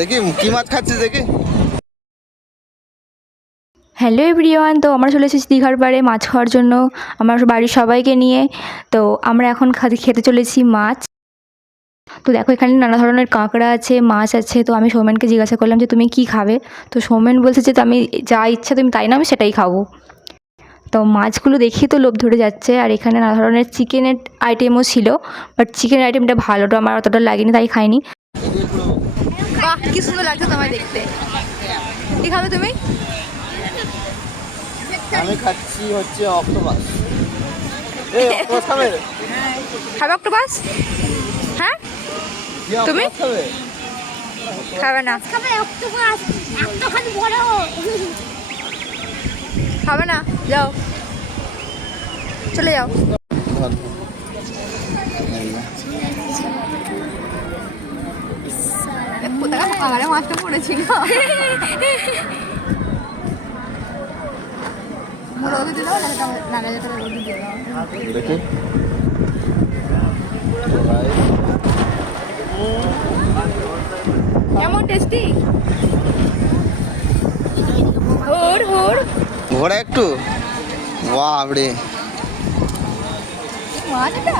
দেখি কি মাছ খাচ্ছিস দেখি। হ্যালো এভরিওয়ান, তো আমরা চলে এসেছি দীঘার পাড়ে মাছ খাওয়ার জন্য আমার বাড়ির সবাইকে নিয়ে। তো আমরা এখন খেতে চলেছি মাছ। তো দেখো এখানে নানা ধরনের কাঁকড়া আছে, মাছ আছে। তো আমি সৌমেনকে জিজ্ঞাসা করলাম যে তুমি কি খাবে। তো সৌমেন বলছে যে আমি যা ইচ্ছা তুমি তাই না, আমি সেটাই খাবো। তো মাছগুলো দেখেই তো লোভ ধরে যাচ্ছে। আর এখানে নানা ধরনের চিকেনের আইটেমও ছিল, বাট চিকেন আইটেমটা ভালোটা আমার অতটা লাগেনি, তাই খাইনি। বাহ, কি সুন্দর লাগছে তোমায় দেখতে। কি খাবে তুমি? আমি খাচ্ছি হচ্ছে অক্টোপাস। এই অক্টোপাস খাবে? খাবে অক্টোপাস? হ্যাঁ, তুমি খাবে? খাবে না? খাবে অক্টোপাস এতখানি বড় খাবে না? যাও, চলে যাও। কোথায় মাছটা পড়েছিল? দেখি কেমন টেস্টি? হোর হোর ঘোড়া একটু বাপরে মাছ এটা